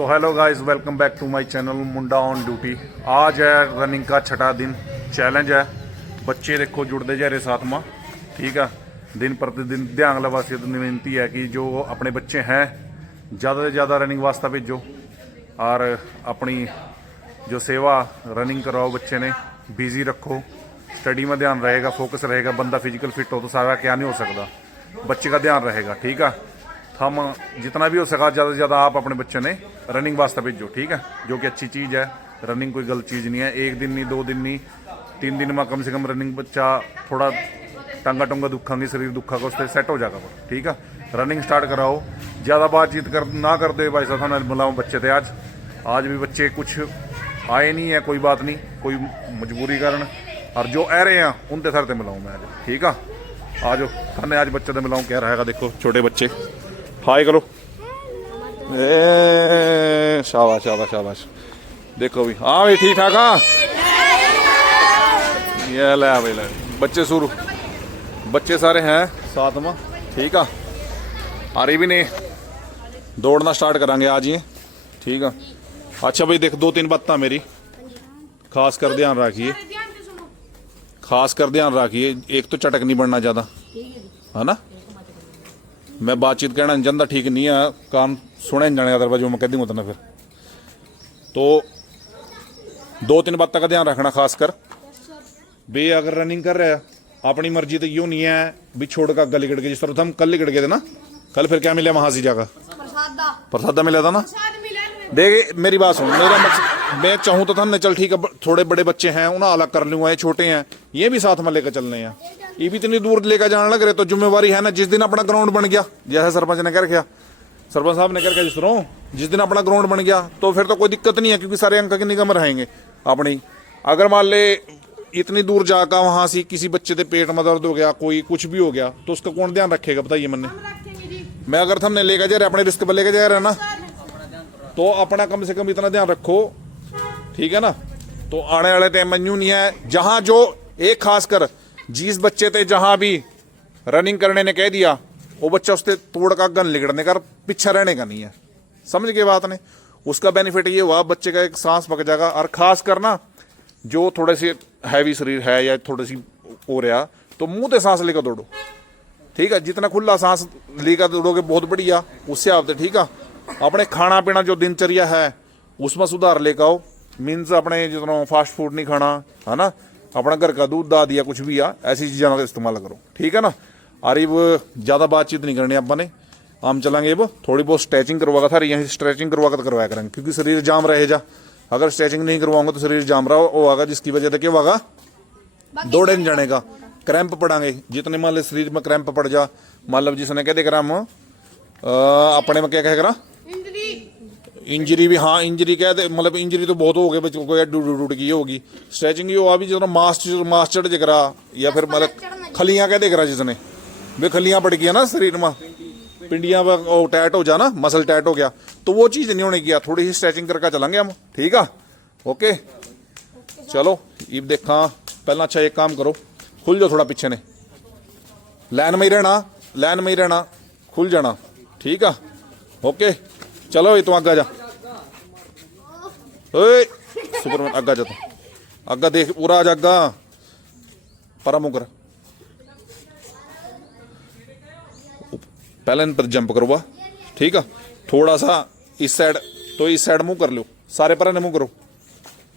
So hello guys, welcome back to my channel Munda on duty. आज है running का छठा दिन। चैलेंज है, बच्चे देखो जुड़ते जा रहे साथ में। ठीक है, दिन प्रतिदिन ध्यान वास्ते विनती है कि जो अपने बच्चे हैं ज़्यादा से ज़्यादा रनिंग वास्ते भेजो और अपनी जो सेवा रनिंग कराओ, बच्चे ने बिजी रखो। स्टडी में ध्यान रहेगा, फोकस रहेगा। बंदा फिजिकल फिट हो तो सारा क्या नहीं हो सकता, बच्चे का ध्यान रहेगा। ठीक है, हम जितना भी हो सका ज़्यादा से ज़्यादा आप अपने बच्चे ने रनिंग वास्ते भेजो। ठीक है, जो कि अच्छी चीज़ है। रनिंग कोई गलत चीज़ नहीं है। एक दिन नहीं, 2 दिन नहीं, 3 दिन में कम से कम रनिंग बच्चा थोड़ा टांगा टूंगा दुखांगे, शरीर दुखा का उससे सेट हो जाएगा। ठीक है, रनिंग स्टार्ट कराओ। ज़्यादा बातचीत ना करते भाई साहब। थाना बुलाओ बच्चे थे आज भी बच्चे कुछ आए नहीं है, कोई बात नहीं, कोई मजबूरी कारण। और जो आ रहे हैं उनके सर से मिलाऊँ मैं आज। ठीक है, आज थाने आज बच्चे से मिलाऊँ क्या रहेगा। देखो छोटे बच्चे, हाय करो। शाबाश शाबाश शाबाश। देखो भी, हाँ भाई ठीक ठाक। हाँ ये ले भाई, ले बच्चे शुरू, बच्चे सारे हैं साथ में। ठीक है, अरे भी नहीं दौड़ना स्टार्ट करांगे आज ये। ठीक है, अच्छा भाई देख 2-3 बातें मेरी खास कर ध्यान रखिए, खास कर ध्यान रखिए। एक तो चटक नहीं बढ़ना ज़्यादा, है ना। मैं बातचीत कहना जनता ठीक नहीं है, काम सुने नहीं जाने का, जो मैं कह दूँ उतना। फिर तो 2-3 बातों का ध्यान रखना खास कर बे। अगर रनिंग कर रहे हैं अपनी मर्जी तो यूँ नहीं है भी छोड़ का गल लिकड़ के। जिस तरह हम कल लिकड़ गए थे ना, कल फिर क्या मिला वहाँ से जाकर प्रसादा मिला था ना। देख मेरी बात सुन, मैं चाहूँ तो था ना, चल ठीक है थोड़े बड़े बच्चे हैं उन्हें अलग कर लूँगा, ये छोटे हैं ये भी साथ में लेकर चलने हैं। ये भी इतनी दूर लेकर जाने लग रहे तो जिम्मेवारी है ना। जिस दिन अपना ग्राउंड बन गया, जैसे सरपंच ने कर रखा, सरपंच साहब ने करके, जिस दिन अपना ग्राउंड बन गया तो फिर तो कोई दिक्कत नहीं है, क्योंकि सारे अंक के निगम रहेंगे अपनी। अगर मान ले इतनी दूर जाकर वहाँ से किसी बच्चे के पेट में दर्द हो गया, कोई कुछ भी हो गया, तो उसका कौन ध्यान रखेगा बताइए। मैं अगर हमने लेकर जा रहे अपने रिस्क पर लेकर जा रहे हैं ना, तो अपना कम से कम इतना ध्यान रखो। ठीक है ना। तो आने वाले टाइम में यूं नहीं है, जहां जो एक खास कर जिस बच्चे थे जहां भी रनिंग करने ने कह दिया, वो बच्चा उससे तोड़ का गन लिगड़ने का पीछा रहने का नहीं है। समझ के बात ने। उसका बेनिफिट ये हुआ, बच्चे का एक सांस पक जाएगा। और खास करना जो थोड़े से हैवी शरीर है या थोड़ी सी हो रहा, तो मुंह से सांस लेकर दौड़ो। ठीक है, जितना खुला सांस लेकर दौड़ोगे बहुत बढ़िया उससे आप। ठीक है, अपने खाना पीना जो दिनचर्या है उसमें सुधार लेकर आओ। मीन्स अपने जितना फास्ट फूड नहीं खाना, है ना। अपना घर का दूध दाद या कुछ भी आ ऐसी चीज़ों का इस्तेमाल करो। ठीक है ना। अरे वो ज़्यादा बातचीत नहीं करनी अपन ने, हम चलेंगे वो थोड़ी बहुत स्ट्रेचिंग करवागा था, यहीं स्ट्रेचिंग करवा कर करवाया करेंगे, क्योंकि शरीर जाम रहे जा। अगर स्ट्रेचिंग नहीं करवाऊंगा तो शरीर जाम रहा होगा, जिसकी वजह से क्या होगा, दौड़े नहीं जाने का, क्रैम्प पड़ांगे। जितने मान लो शरीर में क्रैम्प पड़ जा, मतलब जिसने क्या देख रहा हम अपने में क्या कह करा इंजरी भी। हाँ इंजरी क्या है, मतलब इंजरी तो बहुत हो गए बच्चों को, टूट की होगी। स्ट्रेचिंग ये भी जो मास्टर दिख रहा, या फिर मतलब खलियाँ क्या देख रहा, जिसने वे खलियाँ पड़ गया ना शरीर में, पिंडियाँ टाइट हो जाना, मसल टाइट हो गया, तो वो चीज़ नहीं होने किया। थोड़ी सी स्ट्रेचिंग करके चलेंगे हम। ठीक है, ओके चलो। ये देखा पहला अच्छा एक काम करो, खुल जाओ थोड़ा पीछे ने, लाइन में ही रहना, लाइन में ही रहना, खुल जाना। ठीक है, ओके चलो। ये तो आगा जा, सुपरमैन आगा जा, तो आगा देख पूरा आज आगा परा मुकर। पहले इन पर जंप करो बा। ठीक है, थोड़ा सा इस साइड, तो इस साइड मुंह कर लो, सारे पर ने मुंह करो,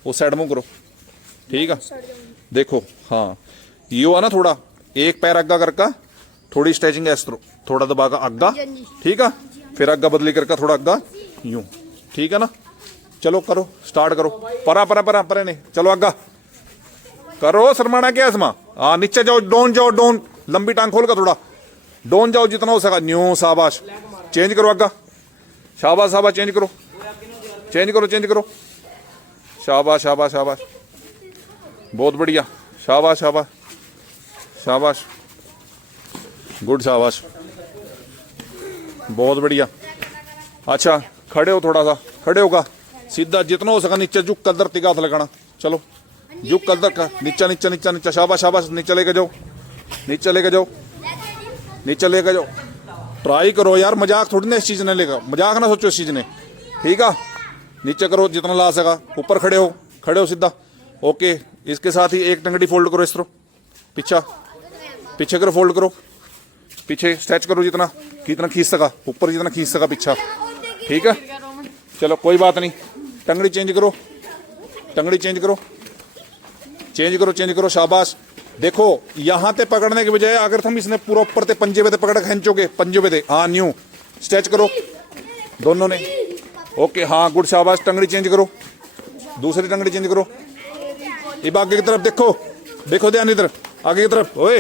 उस साइड मुंह करो। ठीक है, देखो हाँ ये हुआ ना, थोड़ा एक पैर आगा करके थोड़ी स्ट्रेचिंग है, थोड़ा दबा का आगा। ठीक है, फिर आगा बदली करके थोड़ा आगा यूं। ठीक है ना, चलो करो स्टार्ट करो। परा परा परा परे नहीं, चलो आगा करो। शर्माना क्या इसमें, हाँ नीचे जाओ, डोन जाओ, डोन लंबी टांग खोल कर थोड़ा डोन जाओ जितना हो सका। न्यू शाबाश, चेंज करो आगा, शाबाश शाबाश, चेंज करो, चेंज करो, चेंज करो, शाबाश शाबाश शाबाश, बहुत बढ़िया, शाबाश शाबाश शाबाश, गुड शाबाश, बहुत बढ़िया। अच्छा खड़े हो, थोड़ा सा खड़े होगा, सीधा जितना हो सका नीचे झुक कर धरती का हाथ लगाना। चलो झुक कर धर, नीचा नीचा नीचा नीचा, शाबाश शाबाश, नीचे लेके जाओ, नीचे लेके जाओ, नीचे लेके जाओ। ट्राई करो यार, मजाक थोड़ी ना इस चीज़ ने लेकर, मजाक ना सोचो इस चीज़ ने। ठीक है, नीचे करो जितना ला सका, ऊपर खड़े हो सीधा। ओके, इसके साथ ही एक टंगड़ी फोल्ड करो इस तरह, पीछे करो, फोल्ड करो, पीछे स्ट्रेच करो जितना खींच सका, ऊपर जितना खींच सका पीछा। ठीक है, चलो कोई बात नहीं। टंगड़ी चेंज करो, टंगड़ी चेंज करो, चेंज करो, शाबाश। देखो यहाँ ते पकड़ने के बजाय अगर तुम इसने पूरा ऊपर ते पंजे पे ते पकड़ खींचोगे, पंजे पे ते, हाँ न्यू स्ट्रेच करो दोनों ने। ओके हाँ गुड, शाबाश। टंगड़ी चेंज करो, दूसरी टंगड़ी चेंज करो। अब आगे की तरफ देखो, ध्यान इधर, आगे की तरफ, ओए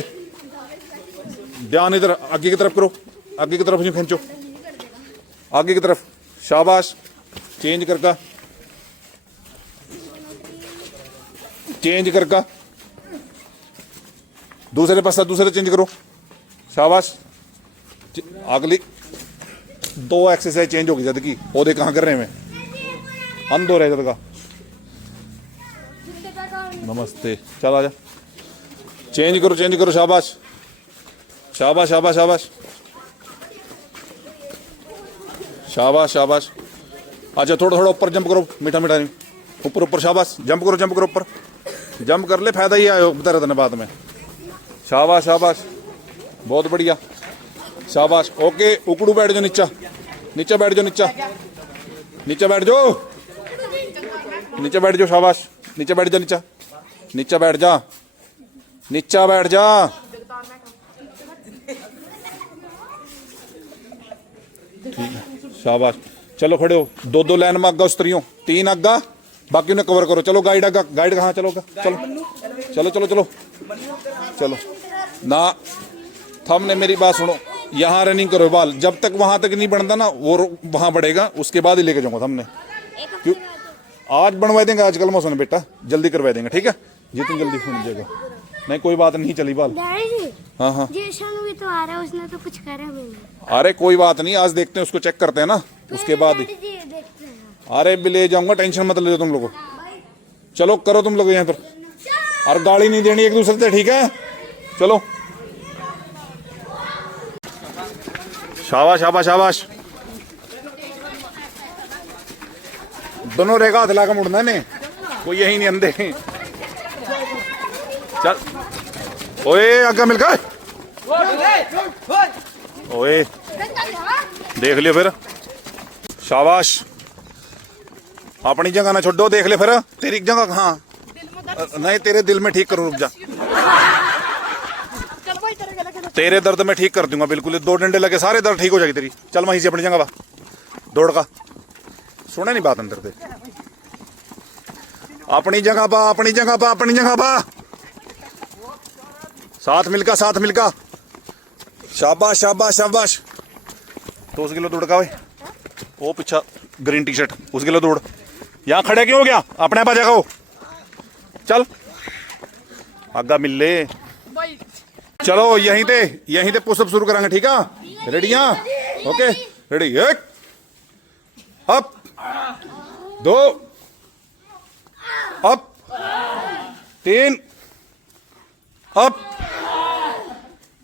ध्यान इधर, आगे की तरफ करो, आगे की तरफ यूं खींचो, आगे की तरफ, शाबाश। चेंज करका, दूसरे पास दूसरे चेंज करो, शाबाश। अगली 2 एक्सरसाइज चेंज होगी जद की, पौधे कहाँ कर रहे हैं, अंध हो रहे जद का। नमस्ते, चल आजा, चेंज करो, शाबाश। अच्छा थोड़ा ऊपर जंप करो, मीठा नहीं, ऊपर, शाबाश। जंप करो ऊपर, जंप कर ले, फायदा ही आयो बता रहे बाद में। शाबाश, बहुत बढ़िया, शाबाश। ओके, उकड़ू बैठ जाओ, नीचे बैठ जाओ, नीचे बैठ जाओ, शाबाश। नीचे बैठ जा, ठीक है, शाबाश। चलो खड़े हो, 2 लाइन में आगा उस्तरियों, 3 आगा, बाकी उन्हें कवर करो। चलो गाइड आगा, गाइड कहाँ, चलो ना, थंब मेरी बात सुनो, यहाँ रनिंग करो बाल, जब तक वहां तक नहीं बनता ना वो वहां बढ़ेगा, उसके बाद ही लेके जाऊंगा हमने। क्यों आज बनवा देंगे, आजकल मौसम बेटा जल्दी करवा देंगे, ठीक है, जितनी जल्दी हो जाएगा। नहीं कोई बात नहीं, चली बाल। हाँ भी तो आ रहा है, उसने तो कुछ करा नहीं। अरे कोई बात नहीं, आज देखते हैं, उसको चेक करते हैं ना, उसके बाद ही। अरे भी ले जाऊंगा, टेंशन मत ले तुम लोगों। चलो करो तुम लोग यहाँ पर, और गाली नहीं देनी एक दूसरे से, ठीक है। चलो शाबाश। दोनों रेगा हाथ लाकर मुड़ना ने, कोई यही नहीं अंधे। चल ओए, आगे मिलकर ओए, देख लियो फिर, शाबाश। अपनी जगह ना छोड़ो, देख ले फिर तेरी जगह कहाँ, नहीं तेरे दिल में ठीक करूँ, रुक जा, तेरे दर्द में ठीक कर दूंगा बिल्कुल। 2 डंडे लगे, सारे दर्द ठीक हो जाएगी तेरी। चल वहीं से अपनी जगह दौड़ का, सुने नहीं बात अंदर से, अपनी जगह पा, साथ मिलका, शाबाश। 2 किलो दौड़ का, वो पीछा ग्रीन टी शर्ट, उस किलो दौड़। यहाँ खड़े क्यों हो गया, अपने आप आ जाएगा वो। चल आगा मिल ले, चलो यहीं ते पुशअप शुरू करेंगे, ठीक है। Ready, okay ready, 1 up, 2 up, 3 up,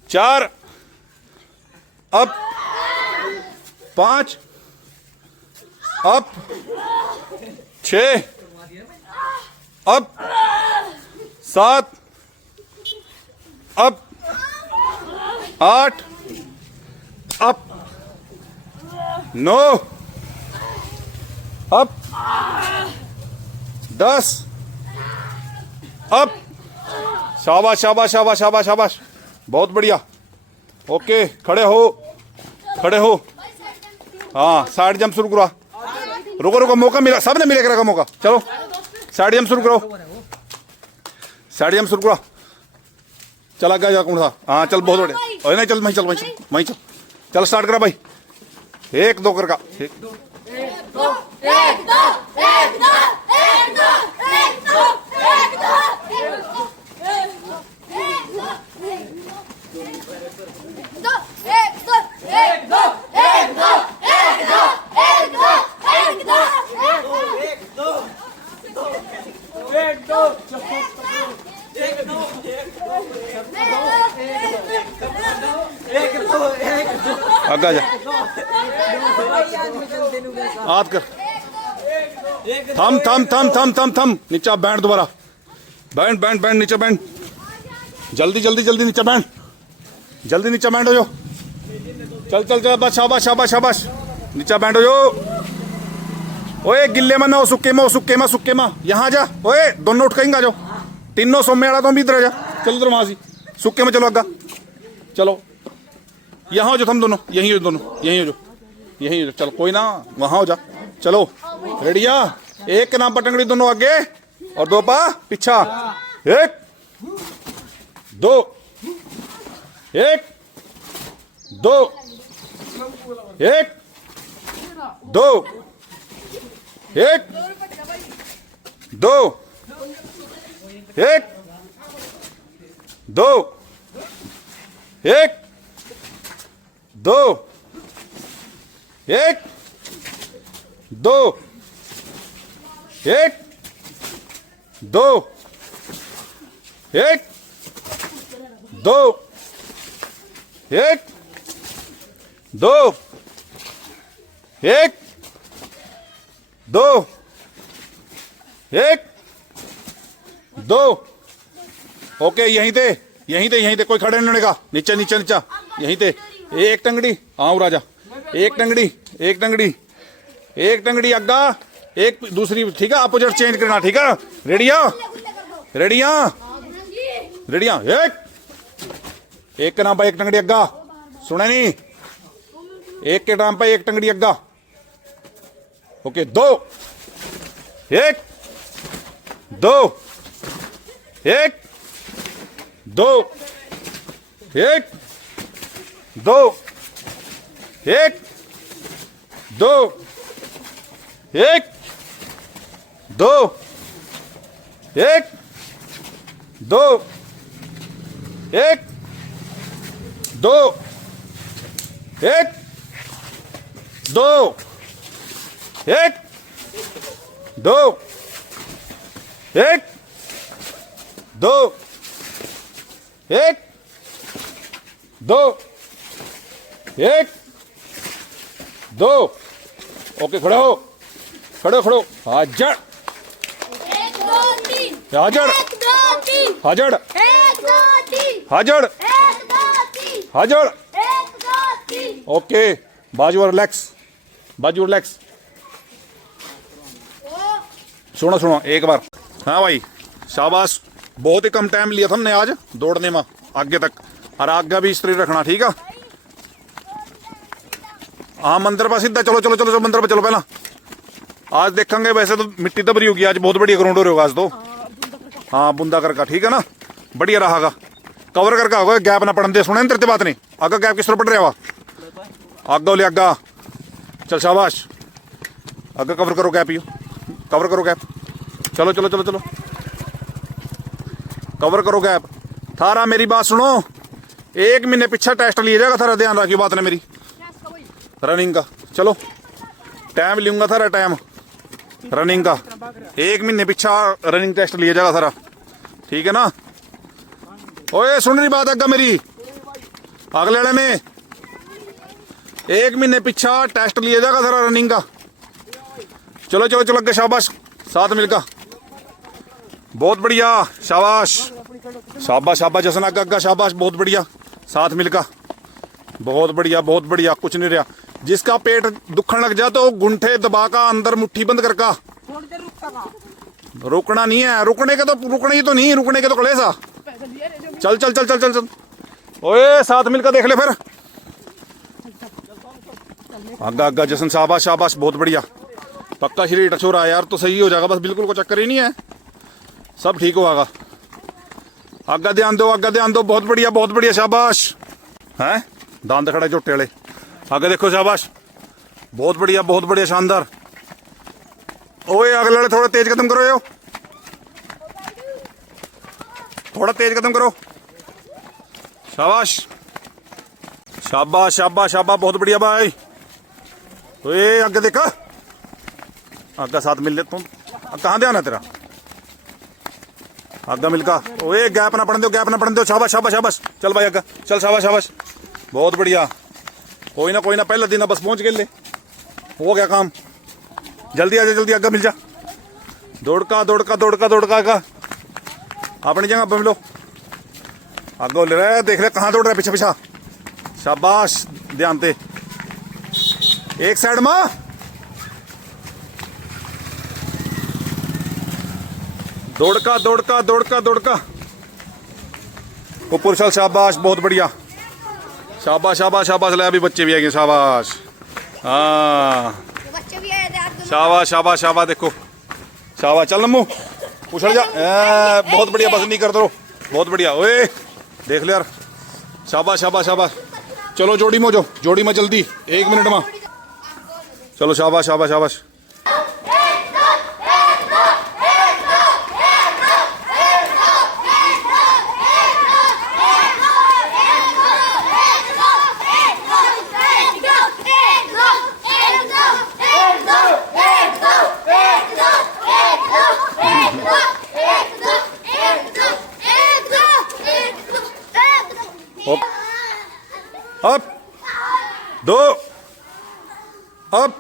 4 up, 5 up, 6 up, 7 up, 8 up, 9 up, 10 up. शाबाश, बहुत बढ़िया। ओके, खड़े हो। हाँ, साइड जंप शुरू करो। रुको, मौका मिला, सबने मिले करेगा मौका। चलो साइड जंप शुरू करो, चला गया जा कौन सा। हाँ चल, बहुत बड़े, नहीं चल, वहीं चल, स्टार्ट करा भाई। 1 2 करका, 1 2 आगा जा, हाथ कर, थम थम थम थम थम थम नीचा बैंड दोबारा बैंड बैंड बैंड नीचे बैंड जल्दी जल्दी जल्दी नीचे बैंड जल्दी नीचे बैंड हो जाओ चल चल चल बस शाबाश शाबाश शाबाश नीचा बैंड हो जाओ ओए गिल्ले में ना हो सुक्के में हो सुक्के में यहाँ जा ओए दोनों उठ कहीं आ जाओ तीनों सोमे वाला तुम भी इधर आ जा चलो इधर वहां से सुक्के में चलो अग्गा चलो यहाँ हो जाओ तुम दोनों यहीं हो दोनों यहीं हो जाओ यहीं हो जाओ चलो कोई ना वहां हो जा चलो रेडिया एक के नाम पर टंगड़ी दोनों आगे और दो पा पीछा एक दो एक दो एक दो एक दो एक दो एक दो एक दो एक दो एक दो एक दो एक दो एक दो ओके यहीं थे कोई खड़े नहीं होने का नीचे नीचे नीचा यहीं थे एक टंगड़ी हाँ राजा एक टंगड़ी अग्गा एक दूसरी ठीक है अपोजिट चेंज करना ठीक है रेडिया रेडिया रेडिया एक के नाम पर एक टंगड़ी अग्गा सुने नहीं एक के नाम पर एक टंगड़ी अग्गा ओके दो एक दो एक दो एक दो एक दो एक दो एक दो एक दो एक दो एक दो एक दो एक दो एक दो ओके खड़े हो खड़ो हाजर हाजर हाजर हाजर हाजर ओके बाजू रिलैक्स सुनो एक बार हाँ भाई शाबाश बहुत ही कम टाइम लिया था हमने आज दौड़ने में आगे तक और आगे भी इस तरह रखना ठीक है हाँ मंदिर पर सीधा चलो चलो चलो मंदिर पर चलो पहला आज देखेंगे वैसे तो मिट्टी दबरी होगी आज बहुत बढ़िया ग्राउंड होगा आज तो हाँ बुंदा करका ठीक है ना बढ़िया रहा कवर करके होगा गैप ना पड़न दे सुने तेरे बात नहीं आगा गैप किस तरह पड़ रहा हुआ आगा बोले आगा चल शाबाश आगा कवर करो गैप यू कवर करो गैप चलो चलो चलो चलो कवर करो गैप थारा मेरी बात सुनो 1 महीने पीछे टेस्ट लिया जाएगा थारा ध्यान रखियो बात ने मेरी रनिंग का चलो टाइम लूंगा थारा टाइम रनिंग का 1 महीने पीछा रनिंग टेस्ट लिया जाएगा थारा ठीक है ना ओए सुन रही बात अग्गा मेरी अगले वाले में 1 महीने पीछा टेस्ट लिया जाएगा थारा रनिंग का चलो चलो चलो अग्गे शाबाश साथ मिलकर बहुत बढ़िया शाबाश शाबाश शाबाश जसन अग्गा अग्गा शाबाश बहुत बढ़िया साथ मिलकर बहुत बढ़िया कुछ नहीं रहा जिसका पेट दुखन लग जाए तो गुंठे दबा का अंदर मुट्ठी बंद करका रुकना नहीं है रुकने के तो कलेसा चल चल चल चल चल चल ओए साथ मिलकर देख ले फिर आगा आगा जसन शाबाश शाबाश बहुत बढ़िया पक्का शरीर टच हो रहा है यार तो सही हो जाएगा बस बिल्कुल कोई चक्कर ही नहीं है सब ठीक होगा आगा ध्यान दो बहुत बढ़िया शाबाश है दांत खड़ा झोटे वाले आगे देखो शाबाश बहुत बढ़िया शानदार ओए अगले वाले थोड़ा तेज कदम करो यो थोड़ा तेज कदम करो शाबाश शाबाश शाबाश शाबाश बहुत बढ़िया भाई ओए आगे देखा आगे साथ मिल ले तुम कहाँ ध्यान है तेरा आगा मिलका ओए गैप ना पड़न दो शाबाश शाबाश शाबाश चल भाई आगा चल शाबाश शाबाश बहुत बढ़िया कोई ना पहला दिन बस पहुंच गए ले हो गया काम जल्दी आजा जल्दी आगा मिल जा दौड़का दौड़का दौड़का दौड़का का अपनी जगह पर मिलो आगो ले रहा देख रहे कहाँ दौड़ रहा है पीछे पीछा शाबाश ध्यान ते एक साइड मां दौड़का दौड़का दौड़का दौड़का ऊपर चल शाबाश बहुत बढ़िया शाबाश शाबाश शाबाश ले अभी बच्चे भी आएंगे शाबाश हाँ बच्चे भी आए थे आप शाबाश शाबाश शाबाश देखो शाबाश चल नम्मू उछल जा बहुत बढ़िया बस नहीं कर दो बहुत बढ़िया ओए देख ले यार शाबाश शाबाश शाबाश चलो जोड़ी में जाओ जोड़ी में जल्दी 1 मिनट में चलो शाबाश शाबाश शाबाश up 2 up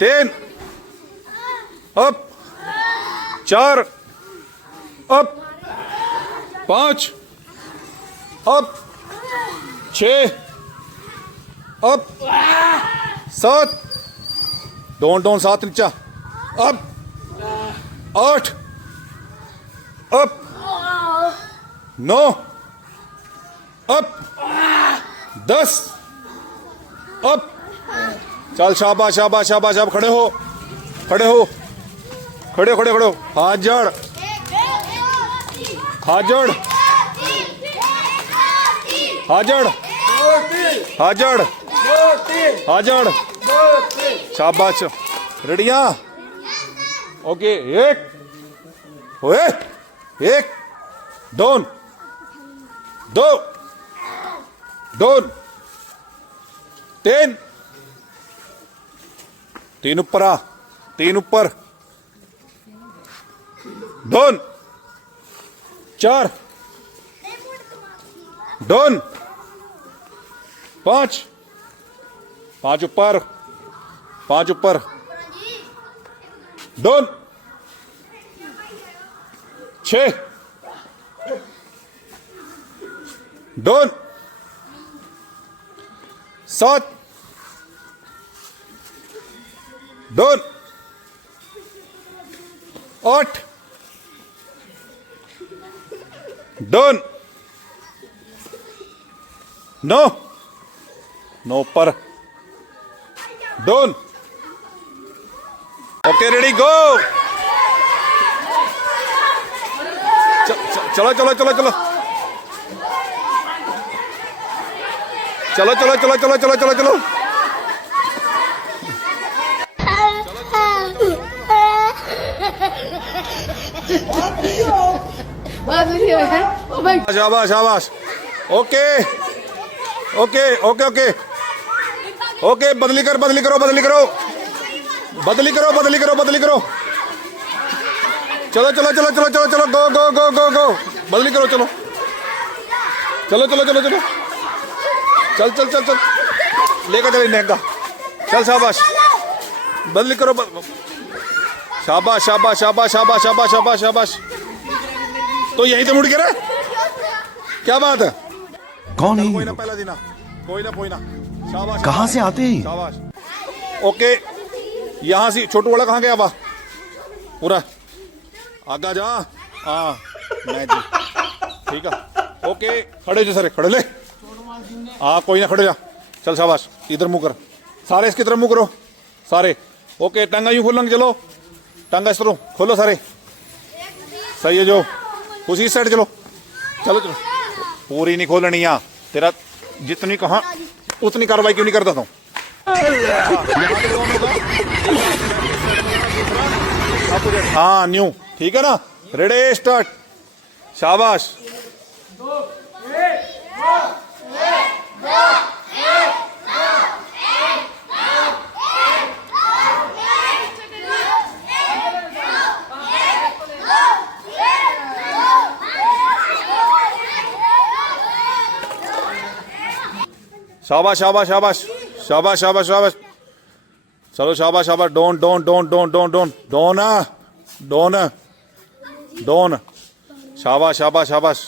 3 up 4 up 5 up 6 up 7 don't 7 नीचा अप 8 अप 9 अप 10 अप चल शाबाश शाबाश शाबाश अब खड़े हो खड़े हो खड़े खड़े खड़े हो हाथ जड़ हाथ जड़ हाथ जड़ हाथ जड़ हाथ जड़ शाबाश रेडिया ओके एक ओए 1 दोन 2 दोन 3 3 ऊपर आ 3 ऊपर दोन 4 दोन 5 5 ऊपर 5 ऊपर दोन 6 दोन 7 दोन 8 दोन 9 9 पर दोन ओके रेडी गो चलो चलो चलो चलो चलो चलो चलो चलो चलो चलो चलो शाबाश शाबाश okay okay okay okay okay बदली करो बदली करो बदली करो बदली करो बदली करो बदली करो चलो चलो चलो चलो चलो चलो गो गो गो गो गो बदली करो चलो चलो चलो चलो चलो चल चल चल चल लेकर चल नेगा चल शाबाश बदली करो शाबाश शाबाश शाबाश शाबाश शाबाश शाबाश शाबाश तो यहीं तो मुड़ के रहे क्या बात है कौन है कोई ये ना लोग? पहला दिन कोई ना शाबाश कहाँ से आते हैं? शाबाश ओके यहाँ से छोटू वाला कहाँ गया बा पूरा आगा जा हाँ मैं जी ठीक है ओके खड़े जो सर खड़े ले हाँ कोई ना खड़े जा चल शाबाश इधर मुंह कर सारे इसकी तरफ मुंह करो सारे ओके टांगा यूं खोलना चलो टांगा इस तरह खोलो सारे सही है जो उसी साइड चलो चलो चलो पूरी नहीं खोलनी यहाँ तेरा जितनी कहा उतनी कार्रवाई क्यों नहीं करता तू हाँ न्यू ठीक है ना रेडी स्टार्ट शाबाश शाबाश शाबाश शाबाश शाबाश शाबाश शाबाश चलो शाबाश शाबाश don't don't don't don't don't don't don't डॉन डॉन, शाबाश शाबाश शाबाश,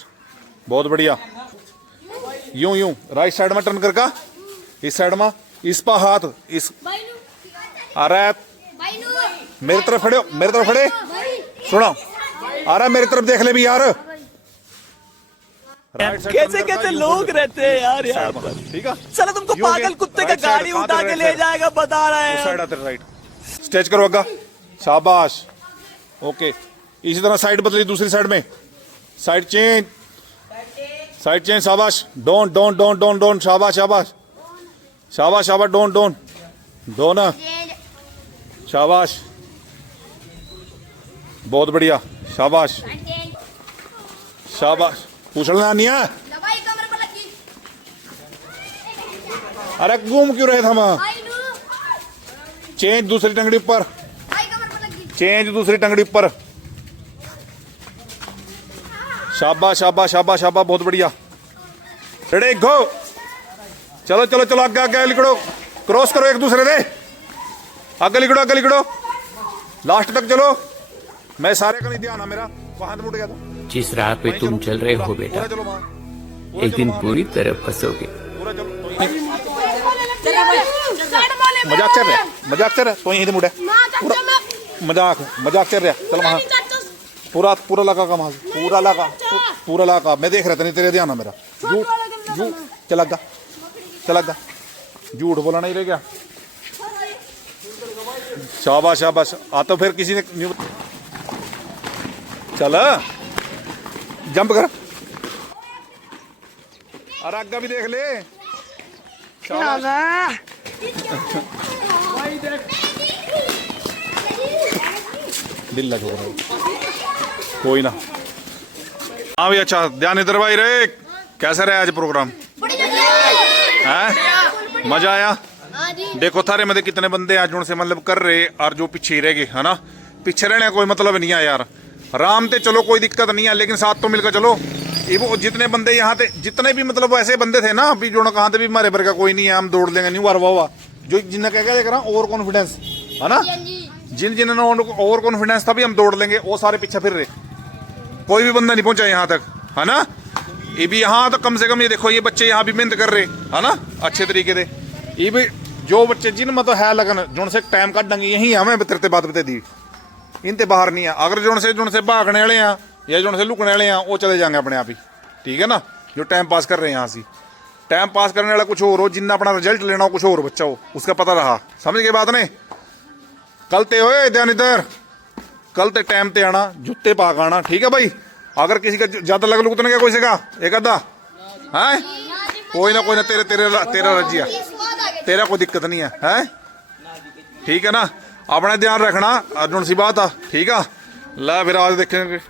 बहुत बढ़िया। यूं यूं राइट साइड में टर्न करका, इस साइड में, इस पा हाथ, इस आ रहा है मेरी तरफ खड़े हो, मेरी तरफ खड़े, सुनो आ रहा है मेरी तरफ देख ले भी यार। कैसे कैसे लोग रहते हैं यार यहाँ पर। ठीक है, साला तुमको पागल कुत्ते का गाड़ी उठा के ले जाएगा, बता रहे हैं। साइड आते राइट, स्ट्रेच करो अग्गा, शाबाश, ओके। इसी तरह साइड बदली दूसरी साइड में, साइड चेंज, साइड चेंज, शाबाश, don't don't don't don't don't, शाबाश शाबाश शाबाश शाबाश, डोंट डोंट डोंट, शाबाश, बहुत बढ़िया, शाबाश शाबाश। पूछना नहीं है, अरे घूम क्यों रहे थे हम? चेंज दूसरी टंगड़ी ऊपर, चेंज दूसरी टंगड़ी ऊपर, शाबाश शाबाश शाबाश शाबाश, बहुत बढ़िया। रेडी गो, चलो चलो चलो, आगे आगे लिखड़ो, क्रॉस करो एक दूसरे दे, आगे लिखड़ो, आगे लिखड़ो, लास्ट तक चलो। मैं सारे का नहीं ध्यान है मेरा, वहां मुड़ गया था। जिस राह पे तुम चल रहे हो बेटा, पूरा चलो वहां, एक दिन पूरी तरह फंसोगे। पूरा चलो। मजाक चल रहा, मजाक चल रहा, तो यहीं मुड़े, मजाक मजाक चल रहा, चल वहां, पूरा पूरा लगा का वहां, पूरा लगा, पूरा लगा, मैं देख रहा था, नहीं तेरे ध्यान है मेरा। झूठ झूठ, चला गा, चला गा, झूठ बोला नहीं रह गया। शाबाश शाबाश, आ तो फिर किसी ने, चल जंप कर, अरे आगे भी देख ले, दिल लगा कोई ना। हाँ भी अच्छा, ध्यान इधर भाई रे, कैसा रहा आज प्रोग्राम? हैं, मजा आया? देखो थारे में कितने बंदे आज उनसे मतलब कर रहे, और जो पीछे ही रह गए है ना, पीछे रहने का कोई मतलब नहीं है यार, आराम से चलो, कोई दिक्कत नहीं है, लेकिन साथ तो मिलकर चलो। ये वो जितने बंदे यहाँ थे, जितने भी मतलब ऐसे बंदे थे ना, अभी जो कहा थे भी हमारे भर का कोई नहीं है, हम दौड़ लेंगे, नहीं वारवा हुआ, जो जिन्हें क्या देख रहा ओवर कॉन्फिडेंस है ना, जिन जिन्होंने ओवर कॉन्फिडेंस था भी हम दौड़ लेंगे, वो सारे पीछे फिर रहे, कोई भी बंदा नहीं पहुंचा यहाँ तक, है ना। ये भी यहाँ तो कम से कम ये देखो, ये बच्चे यहाँ भी मेहनत कर रहे है ना, अच्छे तरीके से। ये भी जो बच्चे जिन मतलब है लगन, जो से टाइम काट देंगे, यही हमें तेरे बात बता दी, इनते बाहर नहीं है। अगर जो से भागने वाले हैं या जो से लुकने वाले हैं, वो चले जाएंगे अपने आप ही, ठीक है ना। जो टाइम पास कर रहे हैं यहाँ से, टाइम पास करने वाला कुछ और हो, जिन्ना अपना रिजल्ट लेना हो कुछ और बच्चा हो, उसका पता रहा, समझ के बात ने। कल ते होए ध्यान इधर, कल ते टाइम ते आना, जूते पा के आना, ठीक है भाई। अगर किसी का ज्यादा लग लुक तो नहीं, कोई से का एक आधा है, कोई ना तेरे तेरे तेरा रजिया, तेरा कोई दिक्कत नहीं है, है ठीक है ना। अपना ध्यान रखना, अर्जुन सी बात आ, ठीक है। ला फिर आज देखेंगे,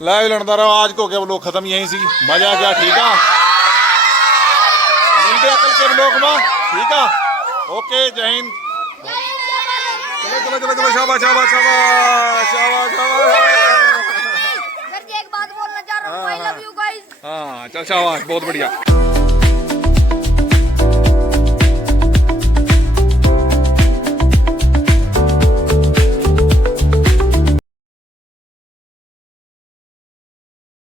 ला लड़ता रहो, आज को क्या लोग खत्म यहीं सी, मजा क्या, ठीक है। मिलते हैं कल के लोग में, ठीक है, ओके, जय हिंद। चलो चलो चलो, शाबाश शाबाश शाबाश शाबाश शाबाश। एक बात बोलना चाह रहा हूँ, आई लव यू गाइस। हाँ चल शाबाश, बहुत बढ़िया।